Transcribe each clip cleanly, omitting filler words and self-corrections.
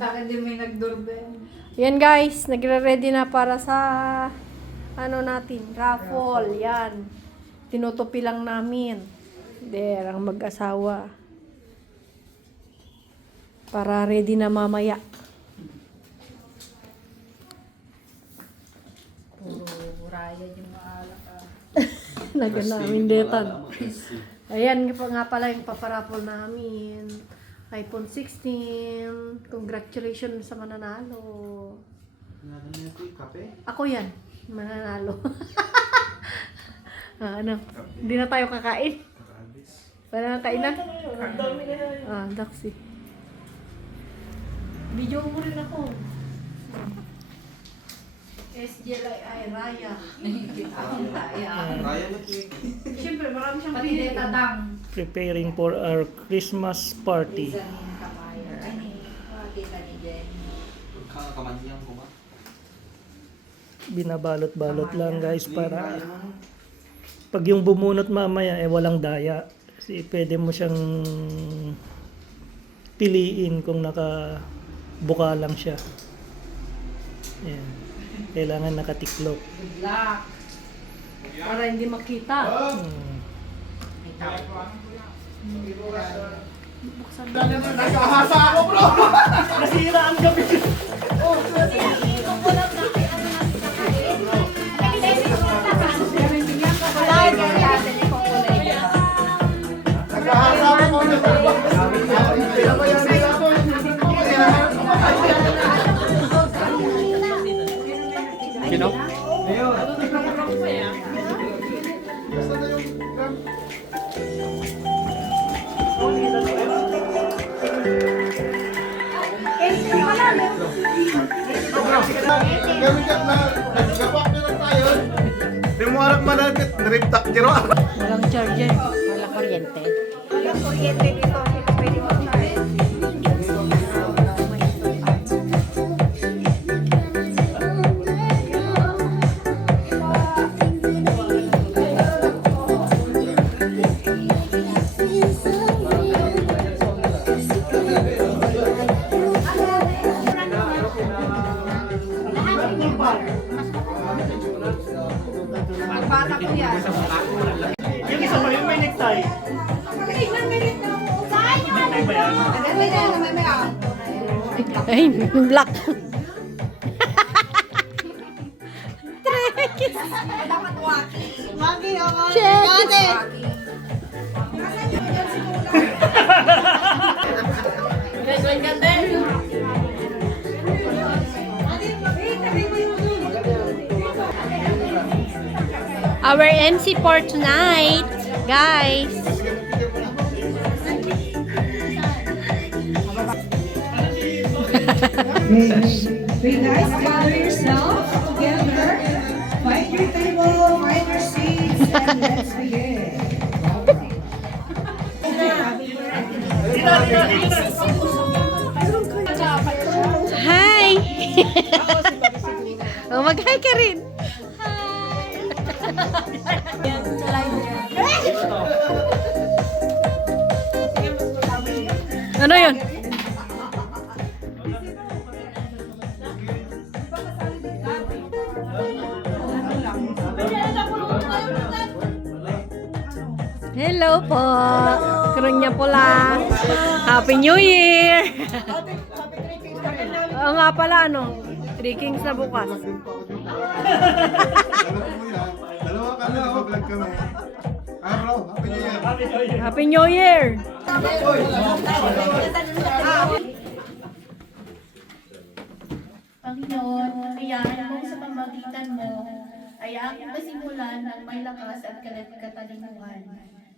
Bakit di may nag-doorbell? Yan guys, nagre-ready na para sa ano natin, raffle. Yan. Tinutupi lang namin. There, ang mag-asawa. Para ready na mamaya. Puro raya yung maalak. Lagyan namin detan. Ayan nga pala yung paparapol namin. iPhone 16. Congratulations sa mananalo. Ako yan. Mananalo. Ano? Hindi na tayo kakain. Wala na kain na? Daksi. Video mo rin ako. SGLI ay Raya. Ang raya. Siyempre, marami siyang Pati deta dang. Preparing for our Christmas party. Isa ni Kamayer. Ay, deta ni Jenny. Binabalot-balot lang guys para pag yung bumunot mamaya walang daya. Kasi pwede mo siyang piliin kung nakabuka lang siya. Ayan. Kailangan nakatiklop. Good luck. Para hindi makita. Buksan na. Nakahasa ako, bro! Nasira ang gabi. Nakahasa ako, Sino? Kami ka na, nagkabak nyo lang tayo. Di mo harap managit, nariptak kiro. Walang charger. Wala kuryente. Bata ko yan. Yung isa pa yung may necktie. Necktie ba yan? Ay, black. Check. Our MC for tonight, guys. Be nice, gather yourself together, find your table, find your seats, and let's begin. Hi! Oh, mag-hi ka rin. Ano yun? Hello po. Krunya pula. Happy New Year. Oo nga pala, ano? 3 Kings na bukas. Dalawa ka na, vlog kami. Bro, happy New Year. Happy New Year. Panginoon, hayaan mo sa pamagitan mo ay aking masimulan ng may lakas at katalinuhan.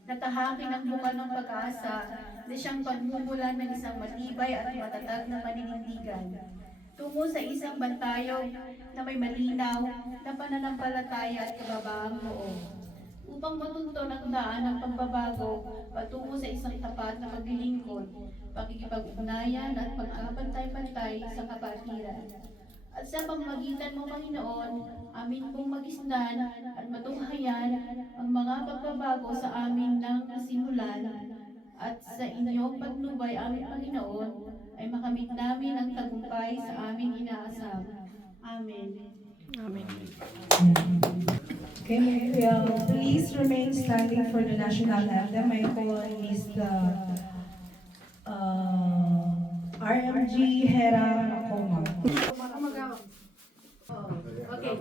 Natahakin ang bunga ng pag-asa na siyang pagmumulan ng isang matibay at matatag na paninindigan. Tungo sa isang bantayaw na may malinaw na pananampalataya at kababaang loob. Upang matunton ang daan ng pagbabago patungo sa isang tapat na paglilingkod, pakikipag-ugnayan at pagkapantay-pantay sa kapatiran. At sa pamamagitan mo, Panginoon, amin pong magisnan at matunghayan ang mga pagbabago sa amin nang nasimulan at sa inyong patnubay, aming Panginoon, ay makamit namin ang tagumpay sa aming inaasam. Amen. Amen. Okay, please remain standing for the national anthem. My call is the RMG Hera Nakoma. Okay.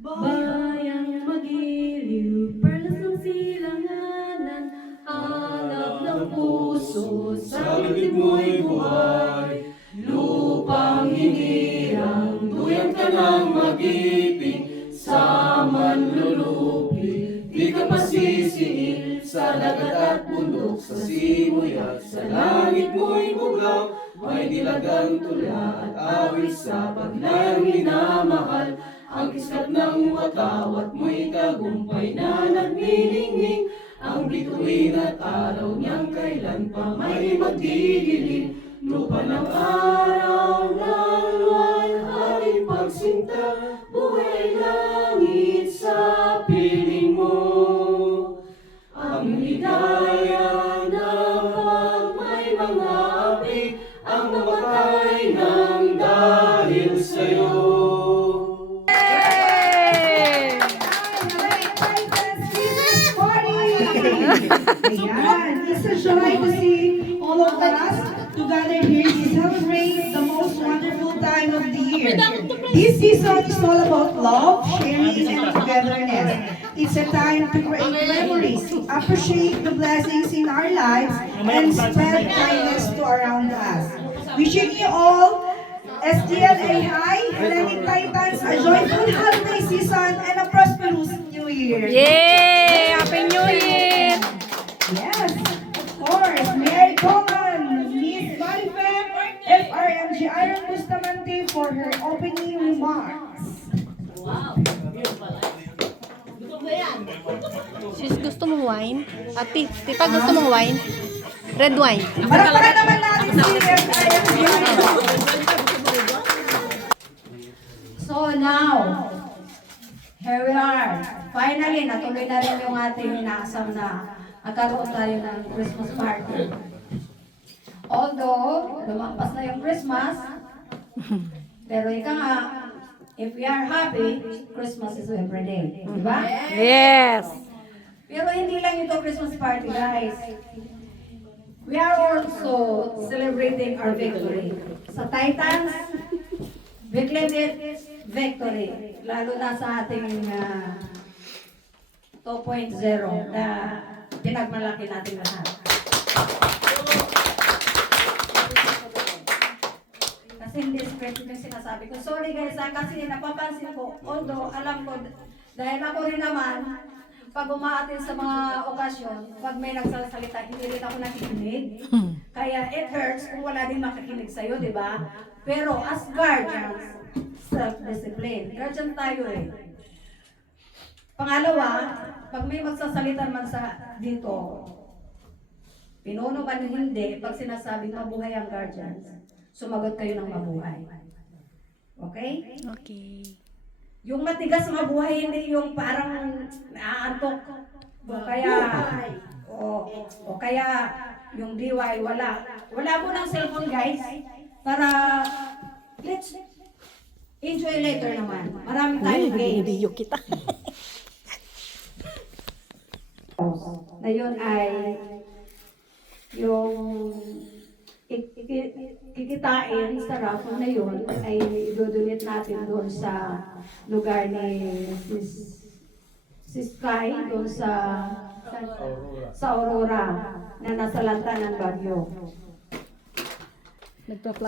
Bayang magiliw, perlas ng silanganan, hanap ng puso, sa gilid mo'y buhay. Lupang hinirang, duyan ka ng mag-ibig, sa manlulupi, di ka masisiil, sa dagat at bundok, sa simoy at sa langit mo'y bugaw, may nilagang tula at awit sa pagnang minamahal. Ang kiskat ng watawat mo'y tagumpay na nagniningning, ang bituin at araw niyang kailan pa may magdidilim. Lupa ng araw ng luwalhating pagsinta, buhay langit sa piling mo. Ang ligaya na pag may mga api, ang namatay ng dahil sa'yo. Ayan, it's a joy to see all of us together here to celebrate the most wonderful time of the year. This season is all about love, sharing, and togetherness. It's a time to create memories, appreciate the blessings in our lives, and spread kindness to around us. Wishing you all SDLA High, Hellenic Titans, a joyful holiday season, and a prosperous New Year. Yay! Happy New Year! Yes, of course. May I call on Miss Marifem FRMG Iron Bustamante for her opening remarks. Sis, gusto mong wine? Ati, tita, gusto mong wine? Red wine. Palakpakan naman natin si FRMG Iron. So now, here we are. Finally, natuloy na rin yung ating inaasam na nagkaroon tayo ng Christmas party. Although, lumampas na yung Christmas, pero ika nga, if we are happy, Christmas is every day. Diba? Yes! Pero hindi lang ito Christmas party, guys. We are also celebrating our victory. Sa Titans, we claim it victory. Lalo na sa ating 2.0 na pinagmalaki natin lahat. Kasi hindi script yung sinasabi ko. Sorry guys, kasi napapansin ko, although alam ko, dahil ako rin naman, pag umaatin sa mga okasyon, pag may nagsasalita, hindi rin ako nakikinig. Kaya it hurts kung wala din makikinig sa'yo, di ba? Pero as guardians, self-discipline. Guardian tayo eh. Pangalawa, pag may magsasalita man sa dito, pinuno man hindi, pag sinasabing mabuhay ang guardians, sumagot kayo ng mabuhay. Okay? Okay. Yung matigas mabuhay, hindi yung parang naaantok. O kaya yung DIY, wala. Wala mo ng cellphone, guys. Para let's enjoy later naman. Marami tayong games. Binibidyo kita. Na yun ay yung kikitain sa raffle na yun ay idudunit natin doon sa lugar ni Sis Sky, doon sa Aurora na nasa lanta ng Bagyo.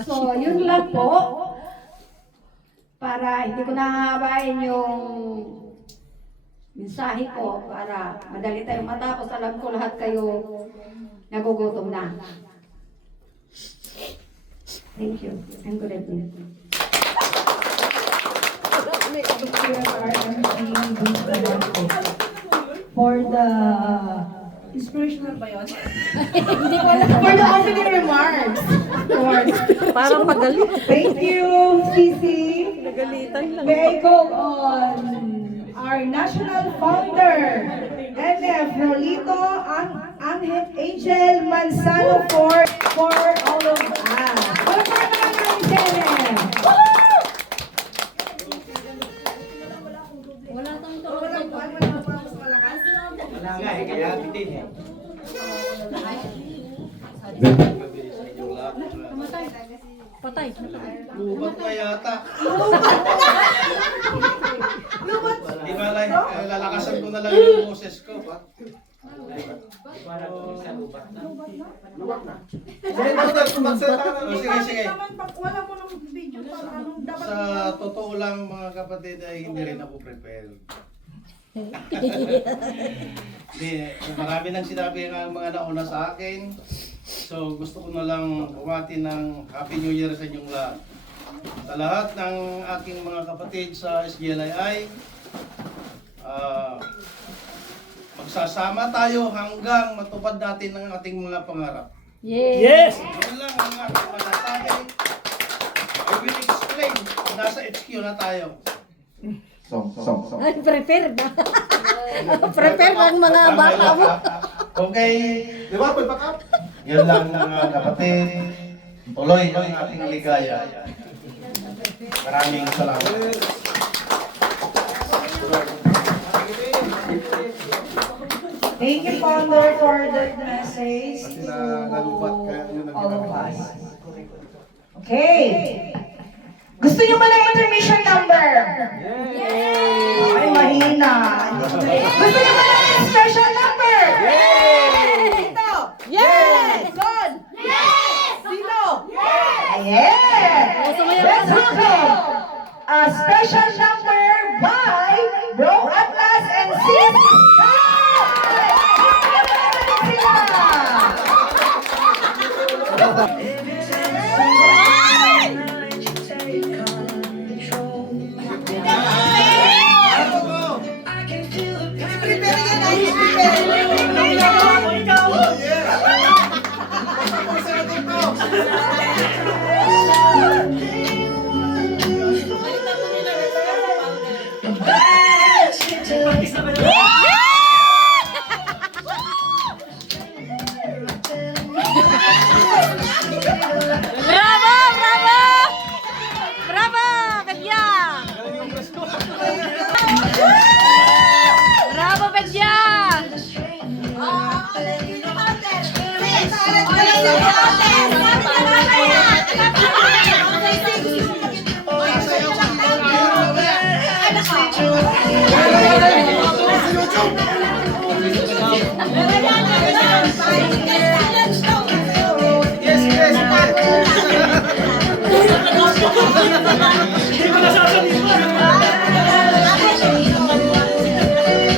So, yun lang po para hindi ko nahahabain yung mensahe ko para madali tayong matapos. Alam ko lahat kayo nagugutom na. Thank you and good evening. For the inspirational ba yun? For the opening remarks. Of course. Parang magalit. Thank you, Sisi. Nagalitan lang. May I call on our national founder, NF Rolito, Angel Manzano for all of us. Palakpakan naman namin si NF. Patay. Lubat na yata. Di ba lang, lalakasan ko na lang yung boses ko. Sige, sige. Wala mo ng video para anong dapat. Sa totoo lang mga kapatid ay hindi rin ako prepared. Hindi, marami nang sinabi ang mga nauna sa akin. So gusto ko na lang bumati ng Happy New Year sa inyong lahat. Sa lahat ng aking mga kapatid sa SGLII, magsasama tayo hanggang matupad natin ang ating mga pangarap. Yes! Yun lang ang aking masasabi. I will explain. Nasa HQ na tayo. Ay, prepare na. Prepare ang mga bata mo. Okay. Di ba? Pwede back up? Yan lang mga kapatid. Tuloy ang ating ligaya. Maraming salamat. Thank you, Founder, for that message Kasi to nalubat kaya yun ang all of ginagawa. us. Okay. Gusto niyo ba ng intermission number? Ay, mahina. Gusto niyo ba ng special number? Dito. Yes! Good. Yes! Dito. Yes! Let's welcome a special number by Bro Atlas and Sis Bravo! Bravo! Bravo! Bedya! Bravo, Bedya!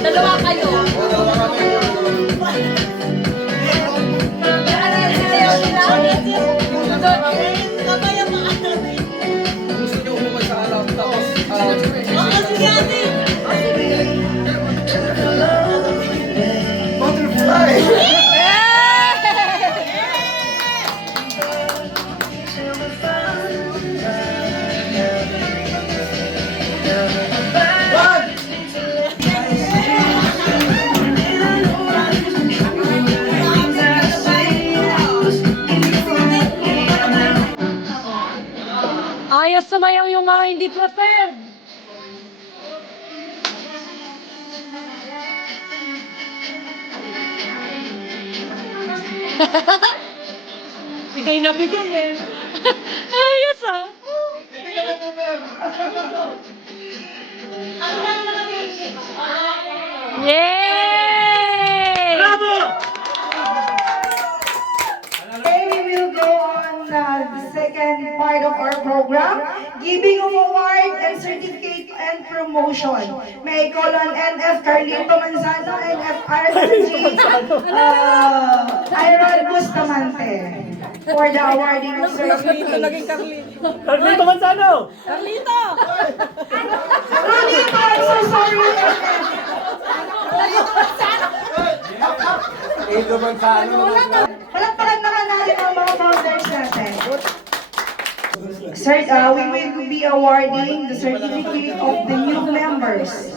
Dalawa kayo. Ayos sumayaw yung mga hindi prepared. Bigay na bigay eh. Ayos ah. Yay! Bravo! Okay, we will go on the second part of our program, giving of award and certificate and promotion. May I call on NF Carlito Manzano, NF RNG, Iron Bustamante for the awarding of certificate. Carlito Manzano! Carlito! Carlito, I'm so sorry. Palakpakan naman natin ang mga founders natin. Sir, we will be awarding the certificate of the new members.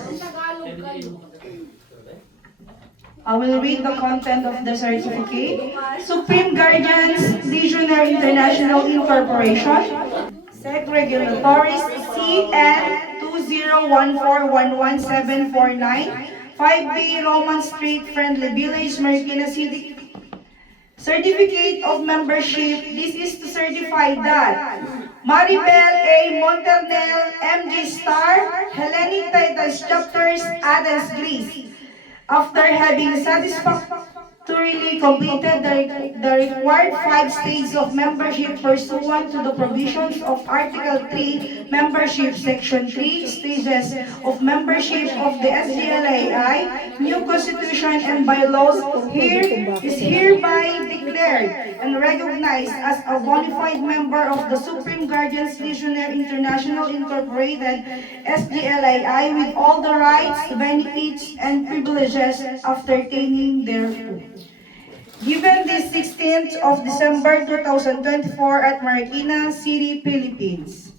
I will read the content of the certificate. Supreme Guardians Legionnaire International Incorporation, SEC Regulatories CN 2014111749, 5B Roman Street, Friendly Village, Marikina City. Certificate of Membership. This is to certify that Maribel A. Monternel, MG Star, Hellenic Titans Chapters, Athens, Greece, after having satisfactorily completed the required 5 stages of membership pursuant to the provisions of Article 3, Membership, Section 3, Stages of Membership of the SGLAI, new Constitution and bylaws, is hereby declared and recognized as a bona fide member of the Supreme Guardians Legionnaire International Incorporated, SGLAI, with all the rights, benefits, and privileges appertaining thereto. Given this 16th of December 2024 at Marikina City, Philippines.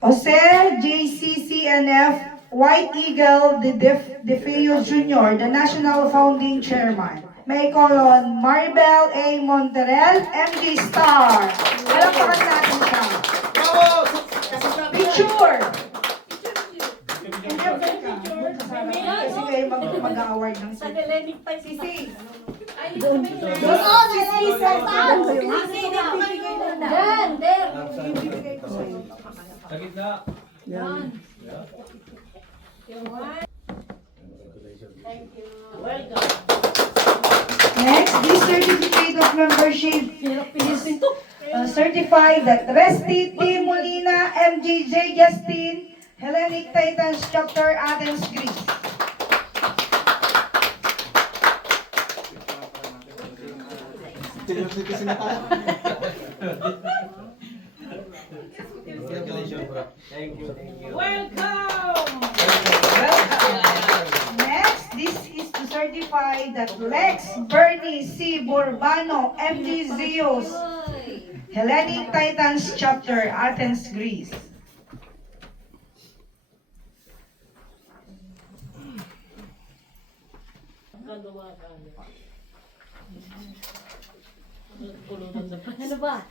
Jose JCCNF White Eagle De Feo Jr., the National Founding Chairman. May call on Maribel A. Monterel, MG Star. Palakpakan natin siya. Picture! Kasi kayo mag-award ng Sisi. Next, this certificate of membership is certified that Resti T. Molina, MGJ Justin, Hellenic Titans Chapter, Athens, Greece. Next, this is to certify that Lex Bernie C. Borbano, MG Zeus, Hellenic Titans Chapter, Athens, Greece. Ano ba?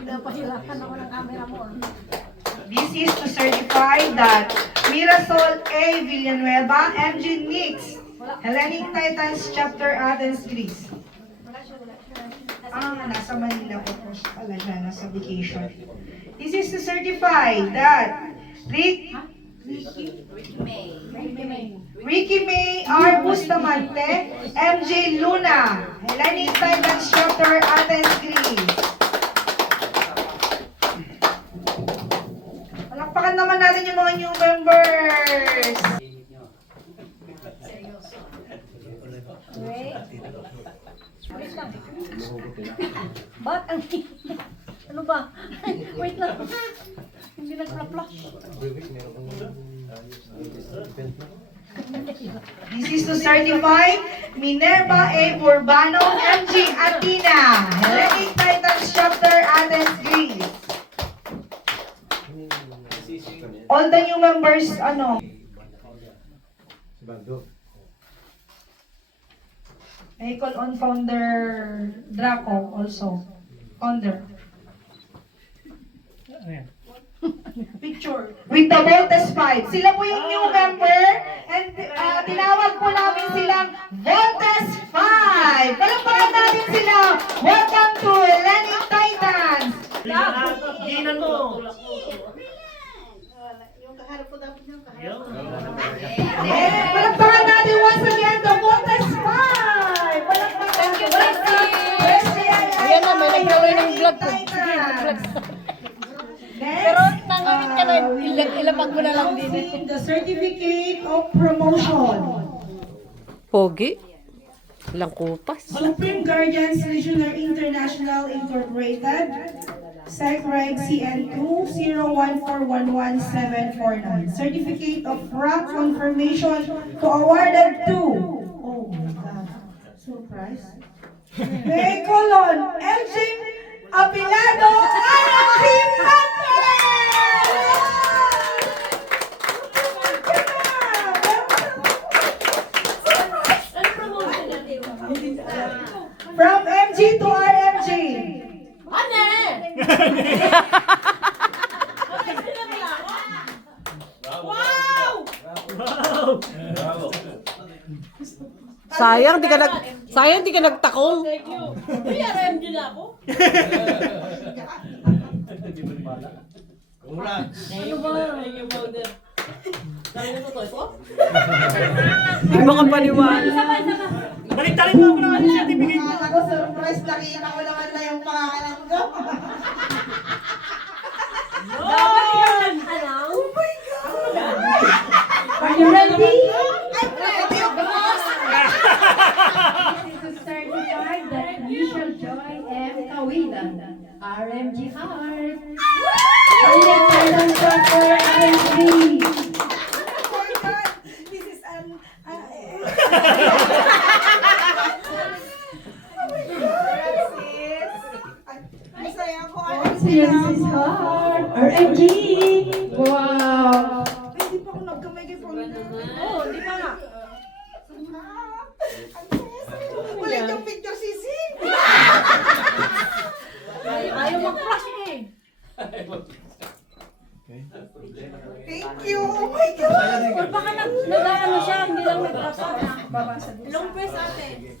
Pinapahirapan ako ng camera mo. This is to certify that Mirasol A. Villanueva, MG Nix, Hellenic Titans Chapter, Athens, Greece. Nasa Manila po po pala siya, nasa vacation. This is to certify that Ricky May R. Bustamante, MJ Luna, Hellenic Titans Chapter, Athens, Greece. Palakpakan naman natin yung mga new members. Ba't ang... Ano ba? Wait lang. Hindi nag-flash. This is to certify Minerva A. Urbano, MG Athena, Hellenic Titans Chapter, Athens, Greece. All the new members, may call on Founder Draco also. Founder. Picture. With the Voltes 5. Sila po yung new member and tinawag po namin silang Voltes 5. Palakpakan natin sila. Welcome to Hellenic Titans. Ginan mo. Palakpakan natin once again the Voltes 5. Palakpakan. Thank you, Ayan na, may nagkawin ng vlog ko. Sige, mag-vlog. Pero nangamit ka na, ilapag mo na lang din. The certificate of promotion. Pogi. Ilang kupas. Supreme Guardians Legionnaire International Incorporated, SEC Reg CN 2014111749. Certificate of rank confirmation to awarded to. Oh my God. Surprise. May colon, MJ Apilado, RMC to RMG. Sayang di ka nagtakong. Congrats! Di ba ka paniwala? Balik-talik mo ako ng ano certificate. Akala ko surprise, nakita ko naman na yung pangalan ko. Are you ready? I'm ready, of course. To certify that Michelle Joy M. Kawilan, RMG Heart. Independent Doctor RMG. Oh my God, this is an... Ang saya ko. Sis Heart, RMG. Wow. Hindi pa ako nagkamay kay Paulina. Oo, di pa nga. Ang saya. Ulit yung picture, Sisi. Ayaw mag-crush eh. Thank you. Oh my God. Or baka nag-ano siya, hindi lang nag-crush. Long press ate.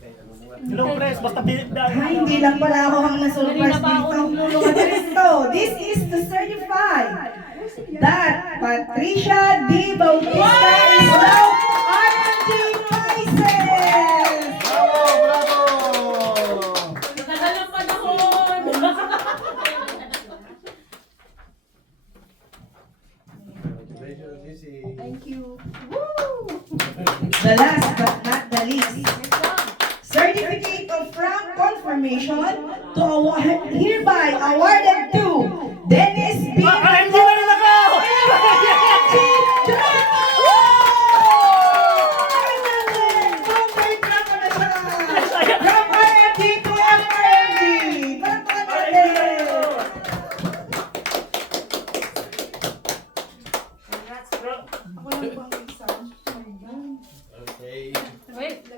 Long press, basta bilip na. Ay, hindi lang pala ako ang nasurprise dito. This is to certify that Patricia D. Bautista is now RMG Prices! Bravo! Bravo! Tagal ng panahon. Congratulations, Sisi. The last but not the least, certificate of rank confirmation to hereby awarded to Dennis B. RMG na rin ako! RMG Geronimo! Congrats na siya! From RMG to MRMG! Palakpakan natin! Okay. Wait.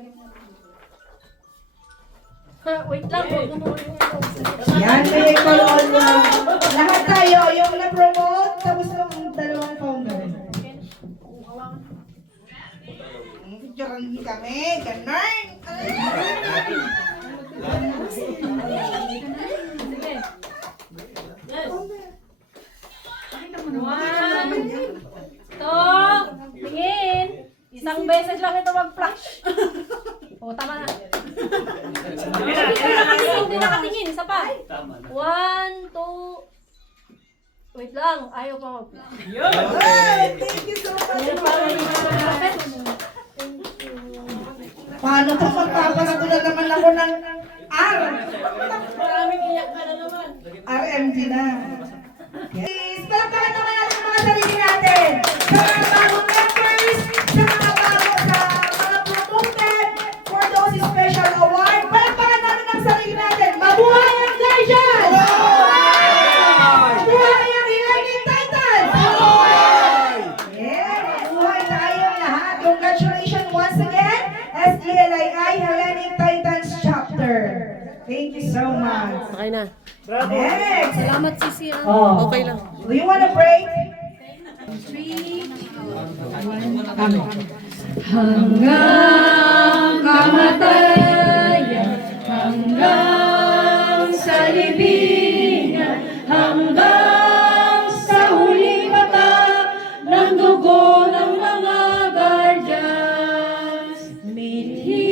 Wait lang. Yan, may call on lahat tayo, yung na-promote, tapos yung dalawang founder. Picturean kami, ganun. Tingin. Isang beses lang ito mag-flash. O, tama na. Hindi nakatingin. Isa pa. 1, 2. Wait lang. Ayaw pa mag-flash. Thank you so much. Paano to? Magpaparato na naman ako ng R. RMG na. Please, palakpakan naman natin ang mga sarili natin. Sa mga bagong members, sa mga promoted for those special award. Palakpakan natin ang sarili natin. Mabuhay ang Guardian! Mabuhay ang Hellenic Titans! Yeah, mabuhay tayong lahat. Congratulations once again, SGLII Hellenic Titans Chapter. Thank you so much. Okay na. Next! Salamat, Sisi. Oh. Okay lang. Do you want a break? Hanggang kamatayan, hanggang sa libingan, hanggang sa huling mata ng dugo ng mga guardians. Mithi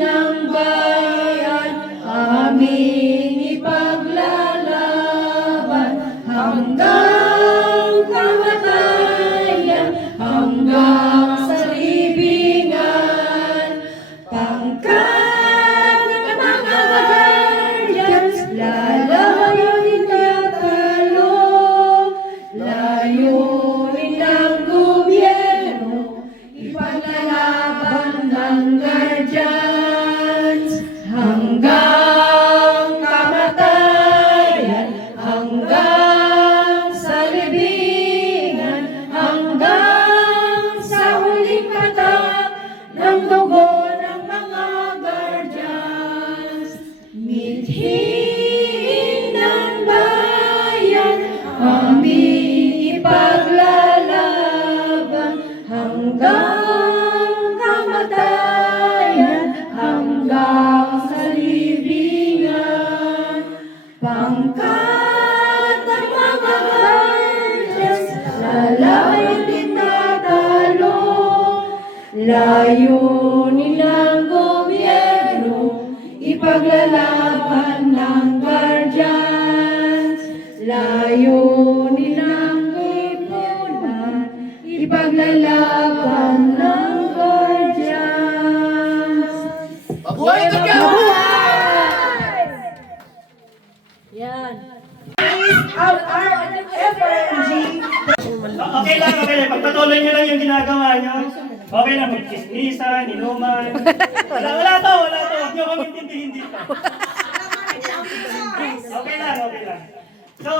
ng bayan, aming ipaglalaban hanggang kamatayan, hanggang sa libingan. Pangkat ng mga guardians, lalayonin tatalo, layunin ng gobyerno, ipaglalaban ng guardians hanggang Mithiin ng bayan, aming ipaglalaban hanggang kamatayan, hanggang sa libingan. Pangkat ng mga guardians, lalayo din natalo. Layunin ng gobyerno, ipaglalaban ng guardians. Layunin ng lipunan, ipaglalaban ng guardians. Mabuhay ka ka! Yan. Of our FRMG. Okay lang. Pagpatuloy nyo lang yung ginagawa nyo. Okay lang, magkismisan, inuman. Wala to. Huwag nyo kami intindihin dito. Okay lang. So,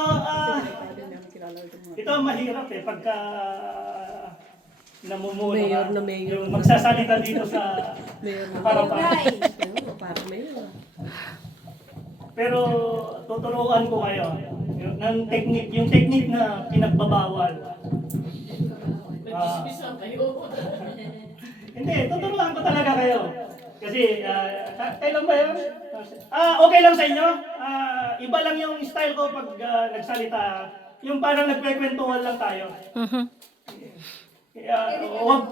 ito mahirap pagka namumuno ka, yung magsasalita dito sa harapan. Pero tuturuan ko kayo ng yung technique na pinagbabawal. Hindi, tuturuan ko talaga kayo. Kasi, kailan ba yun? Okay lang sa inyo? Iba lang yung style ko pag nagsalita. Yung parang nagkwekwentuhan lang tayo. Huwag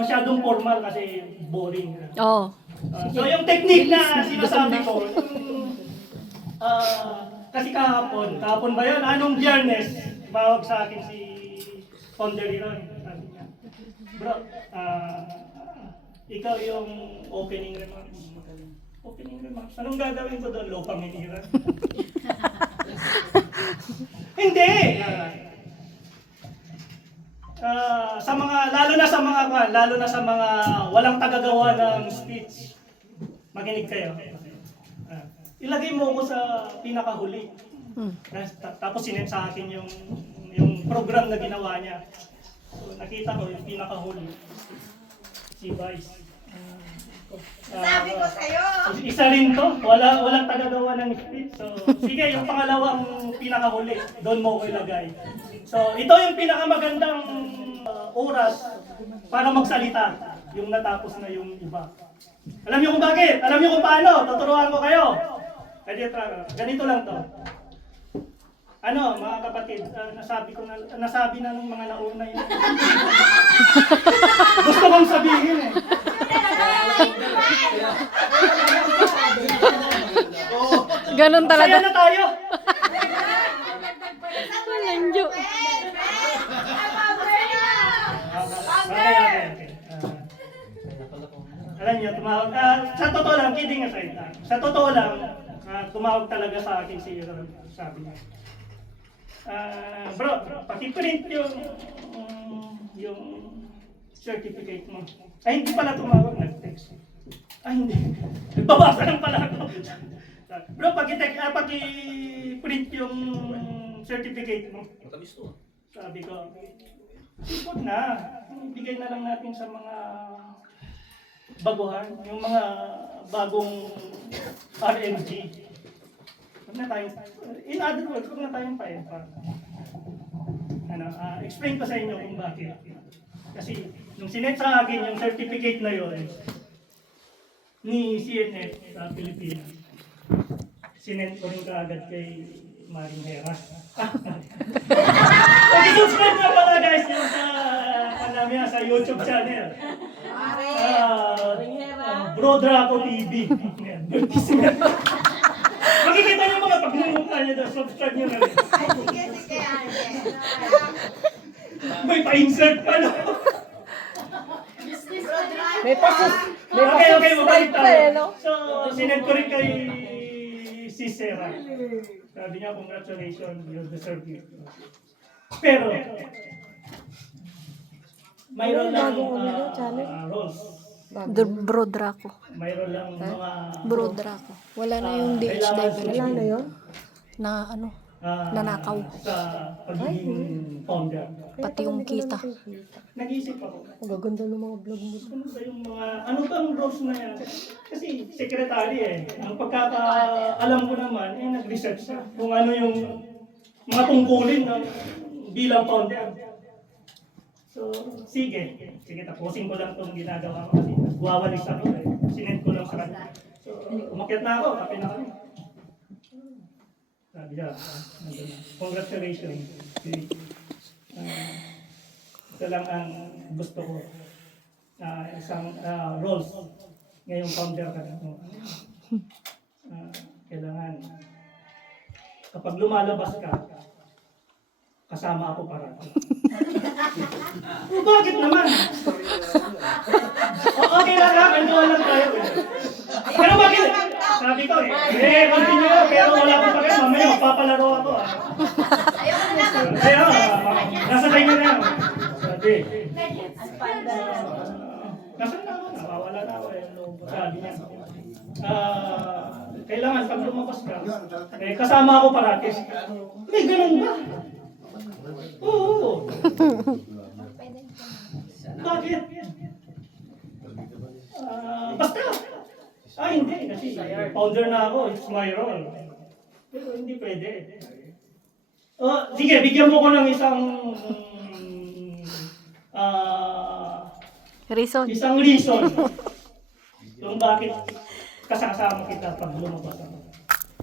masyadong formal kasi boring. Oo. So yung technique na sinasabi ko, kasi kahapon ba yun? Anong Biyernes? Tumawag sa akin si Ponderi ron. Sabi niya, bro, ikaw yung opening remarks. Opening remarks? Anong gagawin ko doon? Low paminiran? Hindi! Sa mga, lalo na sa mga walang tagagawa ng speech, makinig kayo. Ilagay mo ko sa pinakahuli. Tapos sinend sa akin yung program na ginawa niya. So, nakita ko yung pinakahuli. Si Vice. Sabi ko sa'yo! Isa rin to. Walang tagagawa ng speech. So, sige, yung pangalawang pinakahuli, doon mo ko ilagay. So, ito yung pinakamagandang oras para magsalita. Yung natapos na yung iba. Alam niyo kung bakit? Alam niyo kung paano? Tuturuan ko kayo. Ganito lang to. Ano, mga kapatid, nasabi na ng mga nauna yun. Gusto kong sabihin eh. Ganun talaga. Masaya na tayo. Lanjo. Okay. Alam niyo, tumawag. Sa totoo lang, kidding aside. Sa totoo lang, tumawag talaga sa akin si Ron. Sabi niya, bro, paki-print yung certificate mo. Ay, hindi pala tumawag, nag-text. Ay, hindi. Nagbabasa lang pala ako. Bro, paki-print yung certificate mo. Sabi ko, sipod na. Ibigay na lang natin sa mga baguhan, yung mga bagong RMG. Huwag na tayong, in other words, huwag na tayong pa-epa. Explain ko sa inyo kung bakit. Kasi, nung sinet sa akin yung certificate na yun, ni CNF sa Pilipinas, sinet ko rin kaagad kay Maring Hera. Subscribe na pala guys yung sa YouTube channel. Bro Draco TV. Makikita niyo mga pagmumukha niya doon. Subscribe niyo na rin. Sige. May pa-insert pa no? Okay, mabalik tayo. So, sinend ko rin kay si Sarah. Sabi niya, congratulations, you deserve it. Pero, mayroon lang roles. Bro Draco. Mayroon lang mga Bro Draco. Wala na yung DH diver. Wala na yun? Na ano, Nanakaw. sa pagiging founder. Pati yung kita. Nag-iisip ako, Ang gaganda ng mga vlog mo. ano ba yung mga, ano bang roles na yan? Kasi secretary eh. Ang pagkakaalam ko naman, nag-research siya kung ano yung mga tungkulin ng bilang founder. So, sige, tapusin ko lang itong ginagawa ko kasi nagwawalis ako eh. Sinend ko lang sa kanya. So, umakyat na ako, kape na kami. Sabi niya, nandun na. Congratulations. Ito lang ang gusto ko. Isang roles ngayong founder ka na. Kailangan kapag lumalabas ka, kasama ako parati. Bakit naman? Okay lang ha, ano lang tayo eh. Pero bakit? Sabi ko continue, pero wala akong pakit. Mamaya magpapalaro ako ah. Kaya, nasa tayo na yan. Sabi. Nasaan na ako? Nawawala na ako eh. Sabi niya. Kailangan pag lumabas ka, kasama ako parati. May ganun ba? Oo. Bakit? Basta. Hindi. Kasi founder na ako. It's my role. Pero hindi pwede. Sige, bigyan mo ko ng isang Reason. kung bakit kasama kita pag lumabas ako.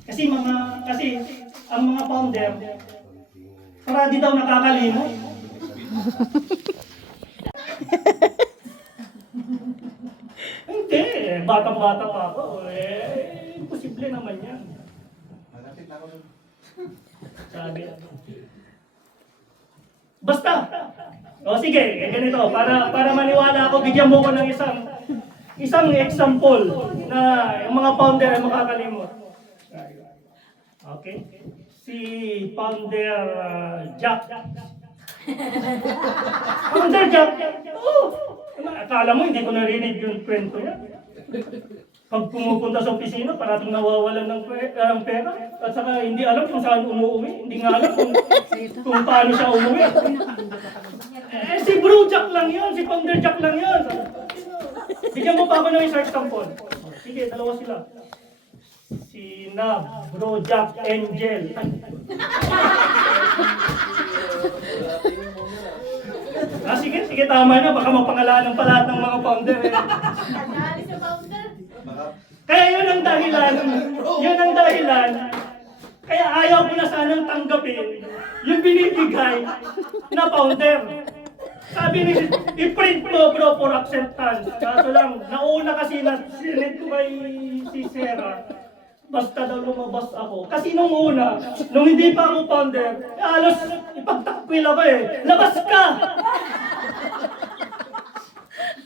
Kasi ang mga founder, parati daw nakakalimot. Hindi, batang-bata pa ako. Imposible naman yan. Sabi. Basta. Sige, ganito. Para maniwala ako, bigyan mo ko ng isang example na yung mga founder ay makakalimot. Okay? Si founder Jack. Founder Jack. Akala mo hindi ko narinig yung kwento niya. Pag pumupunta sa opisina, parating nawawalan ng pera. At saka hindi alam kung saan umuwi. Hindi nga alam kung paano siya umuwi. Si Bro Jack lang yun. Si Founder Jack lang yun. Bigyan mo pa ako ng isang sample. Sige, dalawa sila. Si Nab, Bro Jack, Angel. Sige, tama na. Baka mapangalanan pa lahat ng mga founder. Kaya yun ang dahilan. Kaya ayaw ko na sanang tanggapin yung binibigay na founder. Sabi ni, i-print mo bro for acceptance. Kaso lang, nauna kasi na sinend ko kay si Sarah. Basta daw lumabas ako. Kasi nung una, nung hindi pa ako founder, halos ipagtakwil ako eh. Labas ka!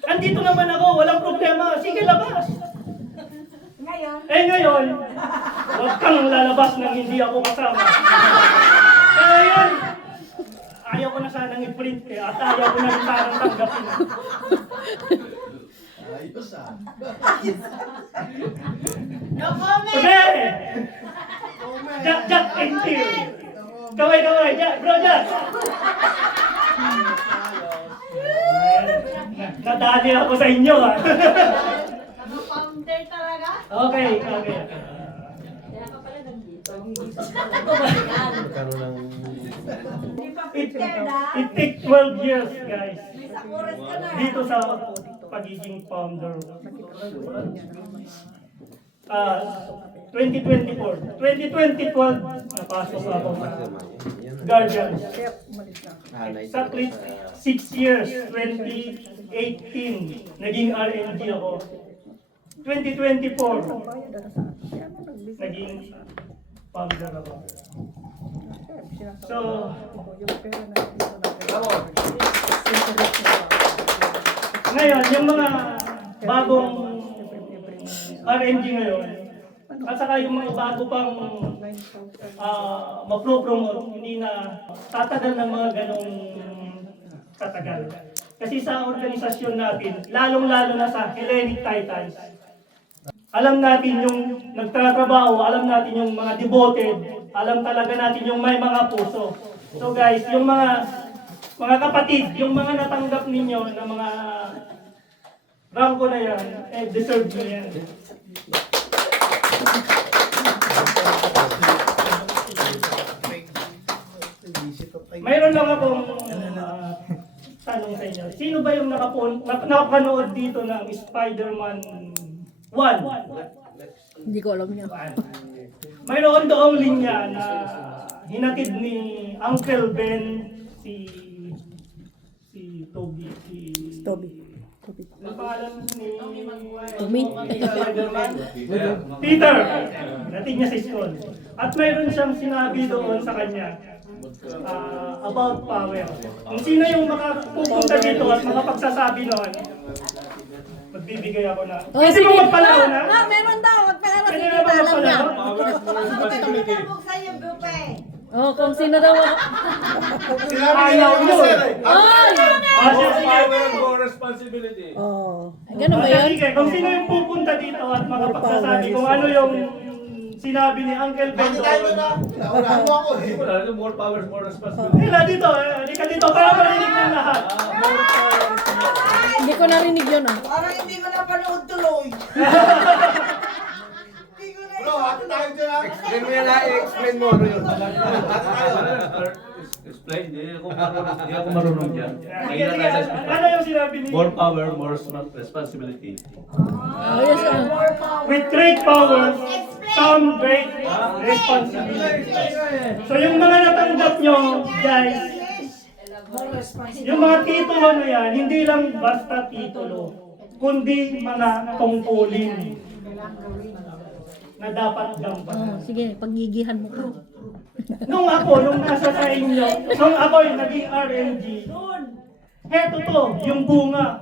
Andito naman ako, walang problema. Sige, labas! Ngayon, huwag kang lalabas nang hindi ako kasama. Ngayon, ayaw ko na sanang i-print at ayaw ko na rin sanang tanggapin. Ayos ah. No comment! Okay! Jack, Angel! Kaway, Jack, bro, Jack! Nadali ako sa inyo ha. Founder talaga? Okay. It takes 12 years, guys. Dito sa pagiging founder. 2024, napasok ako sa Guardian. Exactly 6 years, 2018, naging RNG ako. 2024, naging founder ako. So, ngayon, yung mga bagong RNG ngayon, at saka yung mga bago pang ma-promote, hindi na tatagal ng mga ganong tatagal. Kasi sa organisasyon natin, lalong-lalo na sa Hellenic Titans, alam natin yung nagtatrabaho, alam natin yung mga devoted, alam talaga natin yung may mga puso. So guys, yung mga kapatid, yung mga natanggap ninyo na mga rangko na yan, deserve nyo yan. Mayroon lang akong tanong sa inyo. Sino ba yung nakapanood dito ng Spider-Man 1? Hindi ko alam niya. Mayroon doong linya na hinatid ni Uncle Ben si Toby. Toby. Ang pangalan ni Tommy. Peter. Natin niya sa school. At mayroon siyang sinabi doon sa kanya about power. Kung sino yung makapupunta dito at makapagsasabi noon, magbibigay ako na. Pwede mo magpalaw na? Meron daw. Magpalaw. Pwede mo magpalaw? Oh, kung sino daw. Ayaw yun. Ay! Responsibility. Oh. Ganun ba yun? Sige, kung sino yung pupunta dito at makapagsasabi kung ano yung sinabi ni Uncle Ben doon. Naunahan mo ako eh. Wala, more powers, more responsibility. Hila dito, halika dito para marinig ng lahat. Hindi ko narinig yun ah. Parang hindi ko napanood tuloy. Bro, hati tayo dyan. Explain mo yan na, explain mo ano yun. Explain, hindi ako marunong dyan. Sige, sige, ano yung sinabi ni More power, more responsibility. Ayos ah. with great power, some great responsibility. So yung mga natanggap nyo, guys, yung mga titulo na yan, hindi lang basta titulo, kundi mga tungkulin na dapat gampanan. Sige, paggigihan mo ko. Nung nasa sa inyo, nung ako yung naging RMG, heto to, yung bunga,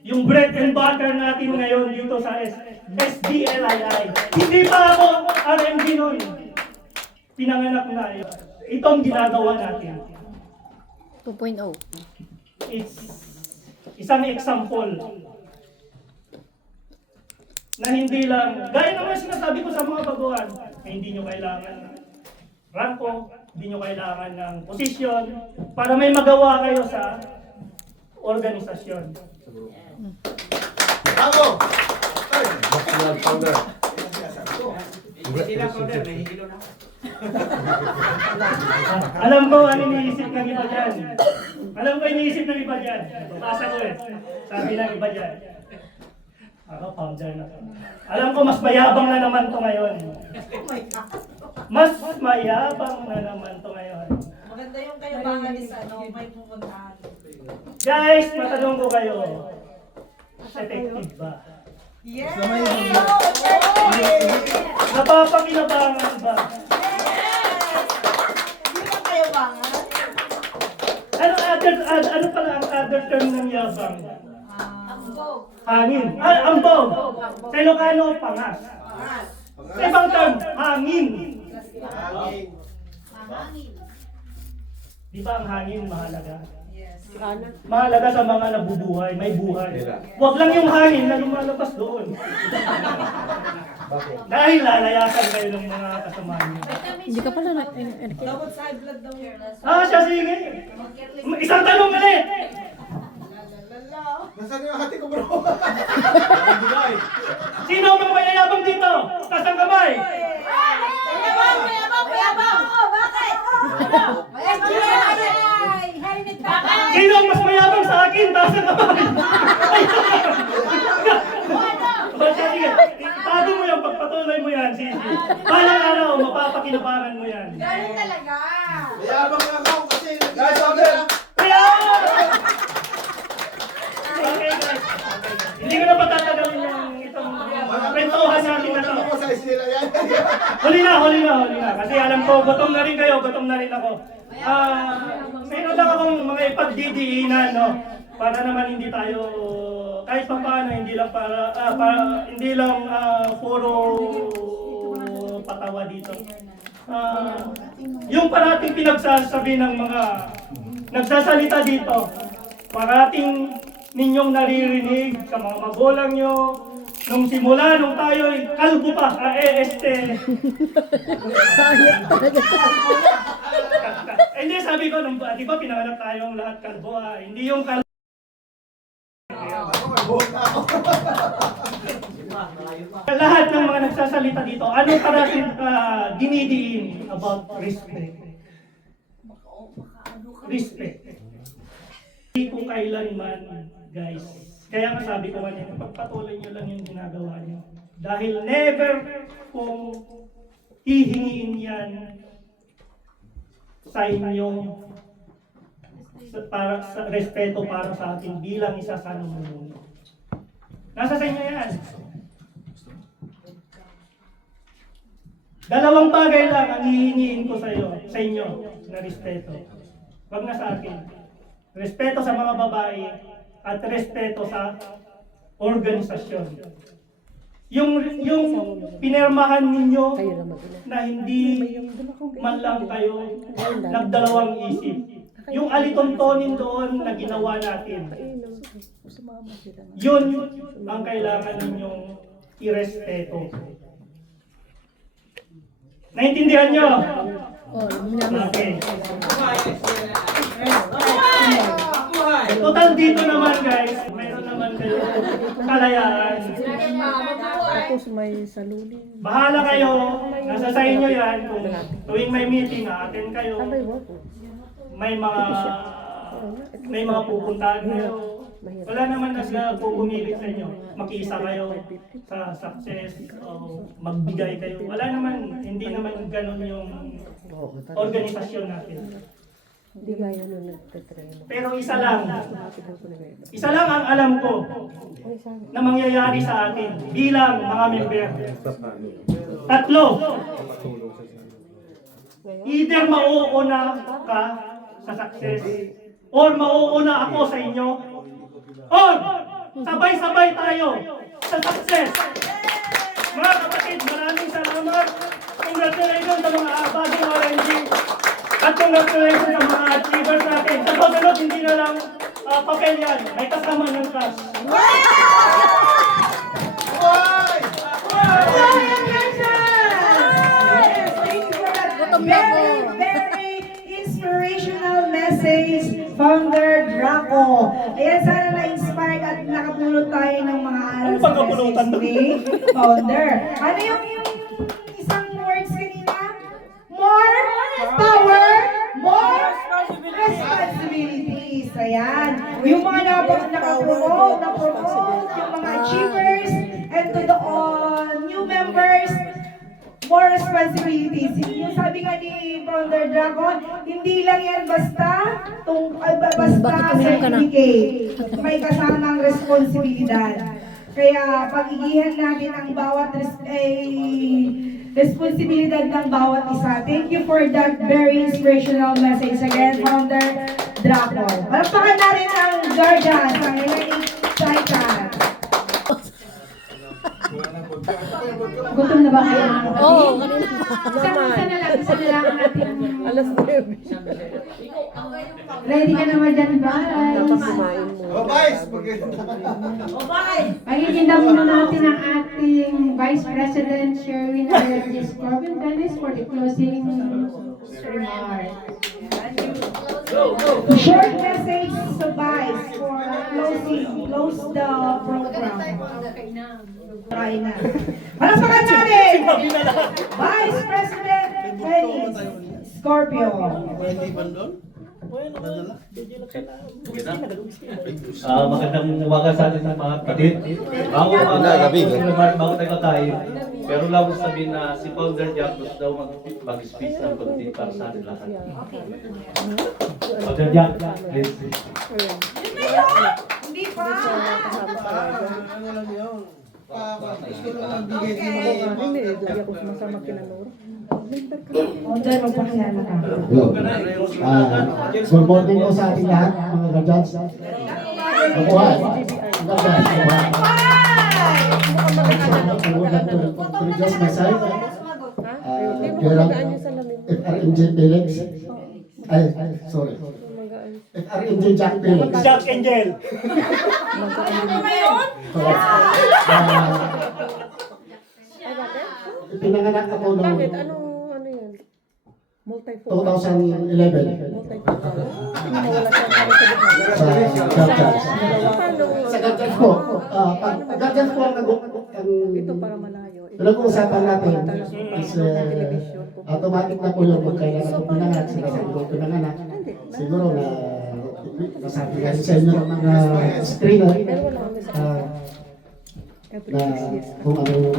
yung bread and butter natin ngayon dito sa SDLII. Hindi pa ako RMG noon. Pinanganak na yun. Itong ginagawa natin. 2.0. It's isang example na hindi lang, gaya naman sinasabi ko sa mga baguhan, na hindi nyo kailangan ng ranko, hindi nyo kailangan ng posisyon, para may magawa kayo sa organisasyon. Bravo! Alam ko ano iniisip ng iba dyan. Alam ko iniisip ng iba dyan. Basa ko eh. Sabi ng iba dyan. Ako, founder na to. Alam ko mas mayabang na naman to ngayon. Mas mayabang na naman to ngayon. Maganda yung kayabangan ni may pupuntahan. Guys, matanong ko kayo. Effective ba? Yes! Napapakinabangan ba? Hindi ba kayabangan? Ano pala ang other term ng yabang? Hangin. Ambog. Sa Ilocano, pangas. Sa ibang term, hangin. Di ba ang hangin mahalaga? Mahalaga sa mga nabubuhay, may buhay. Huwag lang yung hangin na lumalabas doon. Dahil lalayasan kayo ng mga kasama niyo. Hindi ka pala na... Dapat side blood daw yun. Siya sige. Isang tanong ulit. Nasaan yung hati ko, bro? Sino ang mga mayayabang dito? Taas ang kamay. Sino ang mas mayabang sa akin? Taas ang kamay. Sige, itago mo yan, pagpatuloy mo yan, Sisi. Balang araw, mapapakinabangan mo yan. Mayabang lang ako kasi guys, order! Okay, guys. Hindi ko na patatagalin yung itong kwentuhan natin na to. Ano mo sa isnila yan? Huli na. Kasi alam ko, gutom na rin kayo, gutom na rin ako. Meron lang akong mga ipagdidiinan, no? Para naman hindi tayo, kahit pa paano, hindi lang puro patawa dito. Yung parating pinagsasabi ng mga nagsasalita dito, parating ninyong naririnig sa mga magulang nyo, Nung simula, nung tayo kalbo pa, hindi, sabi ko, nung, di ba pinanganak tayong lahat kalbo, hindi yung kalbo. Lahat ng mga nagsasalita dito, ano parating dinidiin about respect? Respect. Hindi ko kailanman, guys. Kaya nga sabi ko kanina, pagpatuloy nyo lang yung ginagawa nyo. Dahil never kung hihingiin yan sa inyo para sa respeto para sa atin bilang isa sa namumuno. Nasa sa inyo yan. Dalawang bagay lang ang hihingiin ko sa inyo na respeto. Wag na sa akin. Respeto sa mga babae at respeto sa organisasyon. Yung pinirmahan ninyo na hindi man lang kayo nagdalawang isip. Yung alitontonin doon na ginawa natin. Yun ang kailangan ninyong irespeto. Naintindihan nyo? Okay. Total dito naman guys, mayroon naman kayo kalayaan. Tapos may saluli. Bahala kayo, nasa sa inyo yan. Kung tuwing may meeting, attend kayo. May mga pupuntahan kayo. Wala naman nagpupumilit sa inyo. Makiisa kayo sa success o magbigay kayo. Wala naman, hindi naman ganun yung organisasyon natin. Pero isa lang ang alam ko na mangyayari sa atin bilang mga member. Tatlo. Either mauuna ka sa success or mauuna ako sa inyo or sabay-sabay tayo sa success. Mga kapatid, maraming salamat. Congratulations sa mga bagong RNG. At congratulations sa mga achievers natin. Sa pagkalot, hindi na lang papel yan. May kasama ng cash. Very inspirational message, Founder Draco. Ayan, sana na-inspire at nakapulot tayo ng mga aral Ano bang kapulutan doon? Founder. Ano yung isang words kanina? More power, more responsibilities. Ayan. Yung mga nakapromote, yung mga achievers, and to the new members, more responsibilities. Yung sabi nga ni Founder Dragon, hindi lang yan basta certificate. May kasamang responsibilidad. Kaya pag-igihan natin ang bawat responsibilidad ng bawat isa. Thank you for that very inspirational message again, Founder Dragon. Malapakan natin ang guardian, ang Hellenic Titan. Gutom na ba kayo? Oo, kanina Isa na lang ang ating... Alas 9. Ready ka naman dyan, Dapat guys? kumain mo. Oh, guys! Pakikita muna natin ang ating Vice President Sherwin Alexis Corbin Venice for the closing remarks. Short message to Vice for close the program. Kain na. Malapakan natin! Vice President Venice Scorpio. Pwede ba doon? Magandang umaga sa atin ng mga kapatid. Bago tayo kakain, pero lang ko sabihin na si Founder Jack gusto daw mag-speech ng konti para sa atin lahat. Founder Jack, please. Hindi pa! Ano lang yun? Gusto ko lang bigay din Founder, magpakilala ka. Hello. Good morning po sa ating lahat, mga ka-judge. Mabuhay. Mabuhay. I would like to introduce myself. FRNJ Felix. Sorry. FRNJ Jack Felix. Jack Angel. Pinanganak ako noong Bakit? Ano yun? 2011 Nawala siya sa Garjans. Paano? Sa Garjans po, pag Garjans po ang Ito para malayo. pinag-uusapan natin is automatic na po yun kung kailan ako pinanganak, sinasabi ko pinanganak. Siguro na nasabi nga sa inyo ng mga screener na kung anong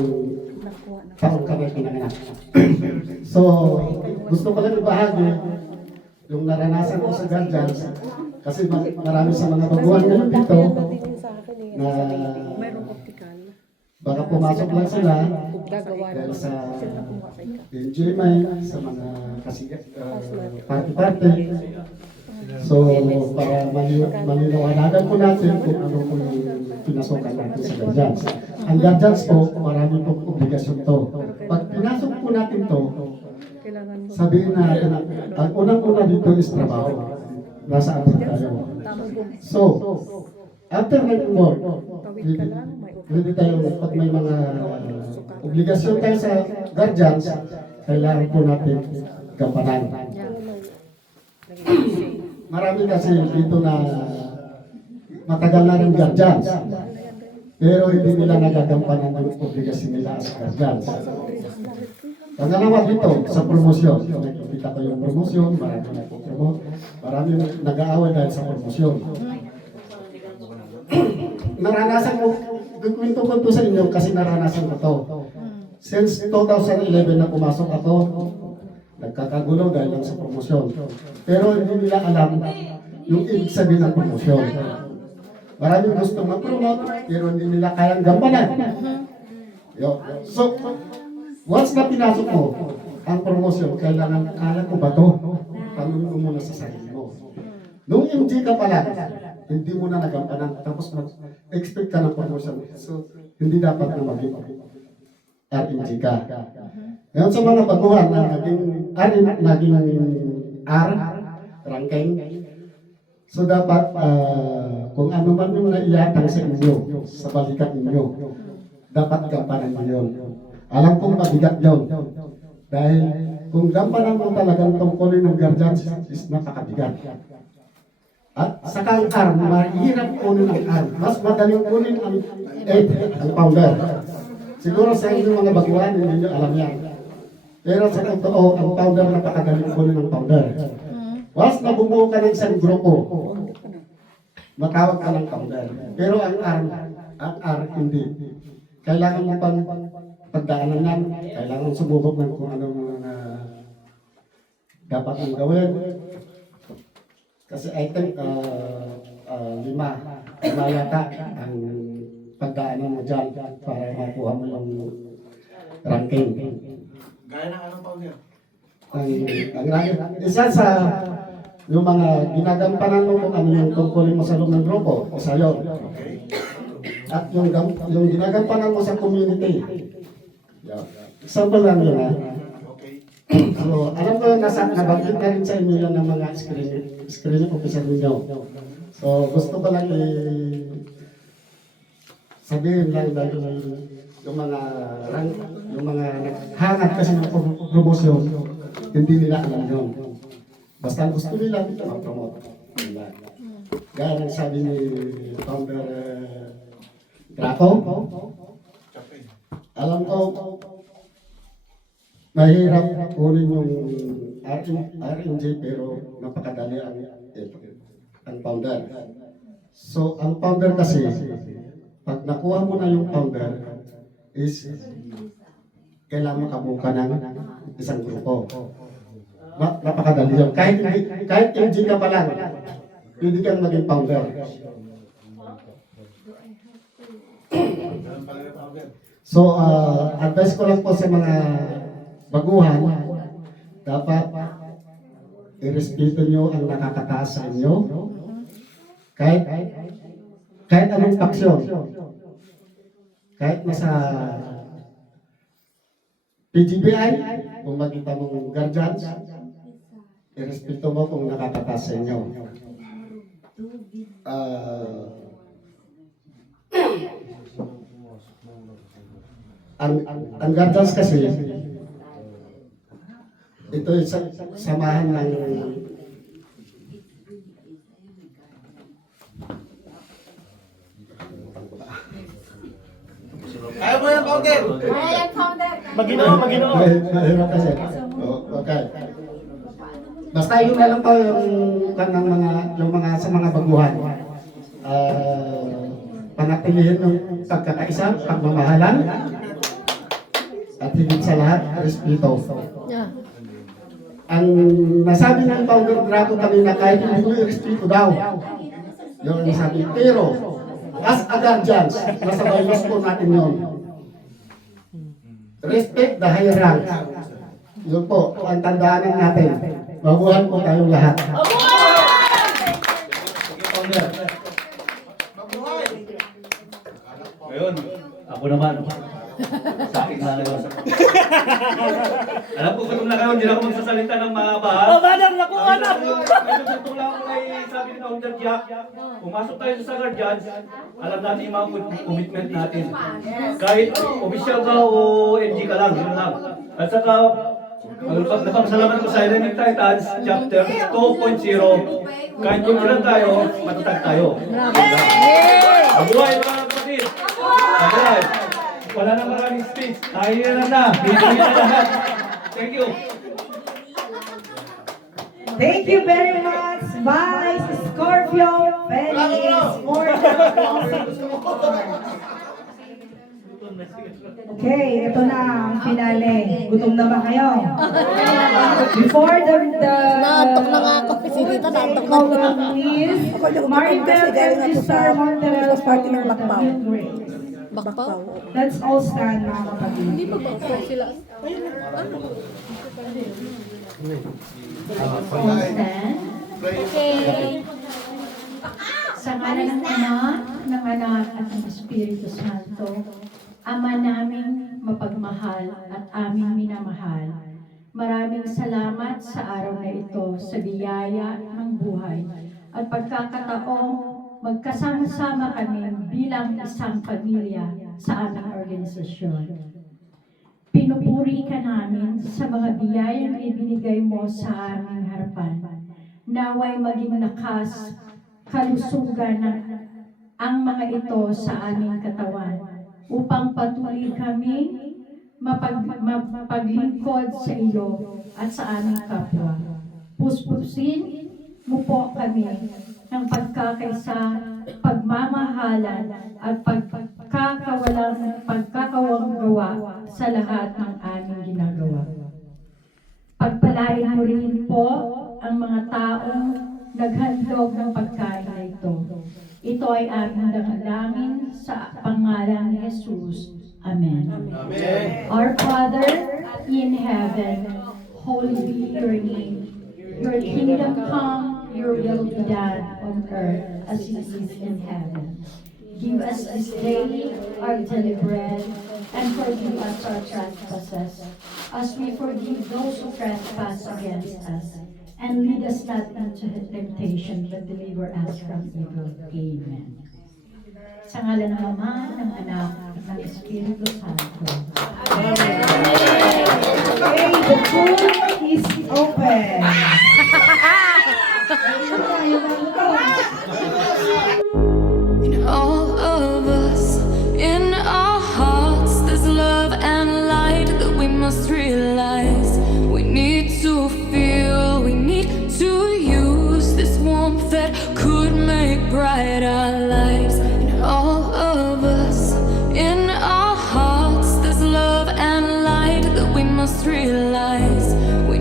taon kami pinanganak. So, gusto ko lang ibahagi yung naranasan ko sa Garjans kasi marami sa mga baguhan ngayon dito na baka pumasok lang sila dahil sa enjoyment, sa mga party-party. So, para malinawanan po natin kung ano po yung pinasukan natin sa Garjans. Ang Garjans po, marami pong obligasyon to. Pag pinasok po natin to, sabihin natin, ang unang-una dito is trabaho. Nasa atin tayo. So, after nag-work, hindi tayo, pag may mga obligasyon tayo sa Garjans, kailangan po natin gampanan. Marami kasi dito na matagal na rin Garjans, pero hindi nila nagagampanan ng obligasyon nila sa Garjans. Pangalawa dito, sa promosyon. Nakikita ko yung promosyon, marami nagpo-promote, marami nag-aaway dahil sa promosyon. Naranasan ko, kwento ko to sa inyo kasi naranasan ko to. Since 2011 na pumasok ako, nagkakagulo dahil lang sa promosyon. Pero hindi nila alam yung ibig sabihin ng promosyon. Maraming gustong mag-promote, pero hindi nila kayang gampanan. So, once na pinasok mo ang promosyon, kailangan kaya ko ba to? Tanungin mo muna sa sarili mo. Nung MG ka pa lang, hindi mo na nagampanan, tapos mag-expect ka ng promotion. So, hindi dapat na maging RMG ka. Ngayon sa mga baguhan na naging R, ranking, so dapat kung ano man yung naiatang sa inyo, sa balikat ninyo, dapat gampanan mo yun. Alam kong mabigat yun. Dahil kung gampanan mo talagang tungkulin ng Garjans is napakabigat. At saka ang R, mahirap kunin ang R. Mas madaling kunin ang 8, ang powder. Siguro sa inyo mga baguhan, hindi nyo alam yan. Pero sa totoo, ang powder napakadaling kunin ang powder. Once na bumuo ka ng isang grupo, matawag ka ng powder. Pero ang R hindi. Kailangan mo pang pagdaanan yan, kailangan sumubok ng kung anong dapat mong gawin. Kasi I think 5 yata ang pagdaanan mo dyan para makuha mo yung ranking. Gaya ng anong powder? Isa sa yung mga ginagampanan mo kung ano yung tungkulin mo sa loob ng grupo o sa iyo. At yung ginagampanan mo sa community. Example lang yun ha. So, alam ko nabanggit na rin sa inyo yan ng mga screening officer ninyo. So, gusto ko lang sabihin lang dahil yung mga naghangat kasi ng promosyon, hindi nila alam yun. Basta gusto nila ma-promote. Gaya ng sabi ni Founder Draco, alam ko, mahirap kunin yung RMJ pero napakadali ang powder. So, ang powder kasi, pag nakuha mo na yung powder, is kailangan makabuka ng isang grupo. Napakadali yun. Kahit MG ka pa lang, pwede kang maging powder. So, advice ko lang po sa mga baguhan, dapat irespeto nyo ang nakakataas sa inyo. Kahit anong paksyon. Kahit nasa PGBI, kung makita mong Garjans, irespeto mo kung nakakataas sa inyo. ang guardians kasi, ito yung samahan ng Kaya mo yan, Founder! Maginoo. mahirap kasi. Okay. Basta yun na lang po yung mga sa mga baguhan. Panatilihin ng pagkakaisa, pagmamahalan, at higit sa lahat, respeto. Yeah. Ang nasabi ng Founder Draco kanina kahit hindi mo respeto daw. Yung nasabi, pero as a guardians, nasa bylaws po natin yun. Respect the higher rank. Yun po, ang tandaanan natin. Mabuhan po tayong lahat. Ngayon, ako naman. Sa akin na ngayon. Alam ko gutom na kayo, hindi na ako magsasalita ng mahaba. Oh, madam, nakuha na! Medyo gutom lang ako kay sabi ni Founder Jack. Pumasok tayo sa guardians, alam natin yung mga commitment natin. Kahit official ka o NG ka lang, yun lang. At saka, napapasalamat ko sa Hellenic Titans, chapter 2.0. Kahit yung ilan tayo, matatag tayo. Mabuhay mga kapatid! Mabuhay! Wala na maraming space. Tayo na. Bibigyan na lahat. Thank you. Thank you very much, Vice Scorpio Felix Okay, ito na ang finale. Gutom na ba kayo? Before the Naantok na nga ako. Si Tita naantok na nga. Miss Maribel Register Monterrey Party ng Bakbaw. Grace. Bakbaw? Let's all stand, mga kapatid. Hindi ba bakbaw sila? Okay. Sa ngalan ng Ama, ng Anak at ng Espiritu Santo, Ama namin mapagmahal at aming minamahal, maraming salamat sa araw na ito sa biyaya ng buhay at pagkakataong magkasama-sama kami bilang isang pamilya sa aming organisasyon. Pinupuri ka namin sa mga biyayang ibinigay mo sa aming harapan. Naway maging lakas, kalusugan ang mga ito sa aming katawan upang patuloy kami mapaglingkod sa iyo at sa aming kapwa. Puspusin mo po kami ng pagkakaisa, pagmamahalan at pagkakawang gawa sa lahat ng aming ginagawa. Pagpalain mo rin po ang mga taong naghandog ng pagkain na ito. Ito ay aming dalangin sa pangalan ni Jesus. Amen. Amen. Our Father in heaven, holy be your name. Your kingdom come, your will be done on earth as it is in heaven. Give us this day our daily bread, and forgive us our trespasses, as we forgive those who trespass against us. And lead us not into temptation, but deliver us from evil. Amen. Sa ngalan ng Ama, ng Anak, at ng Espiritu Santo. Okay, the food is open. In all of us, in our hearts, there's love and light that we must realize. We need to feel, we need to use this warmth that could make bright our lives. In all of us, in our hearts, there's love and light that we must realize. We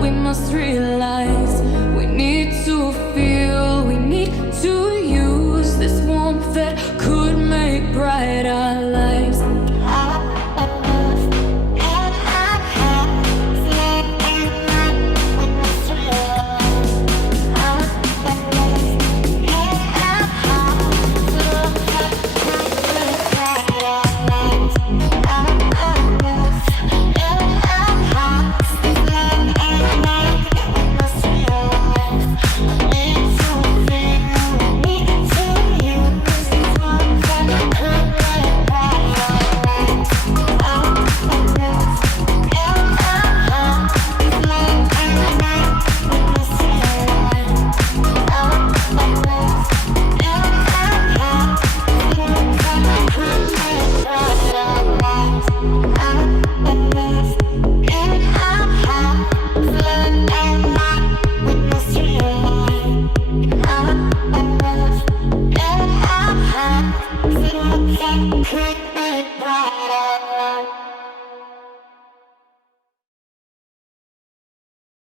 that we must realize. We need to feel, we need to use this warmth that could make bright our lives. Could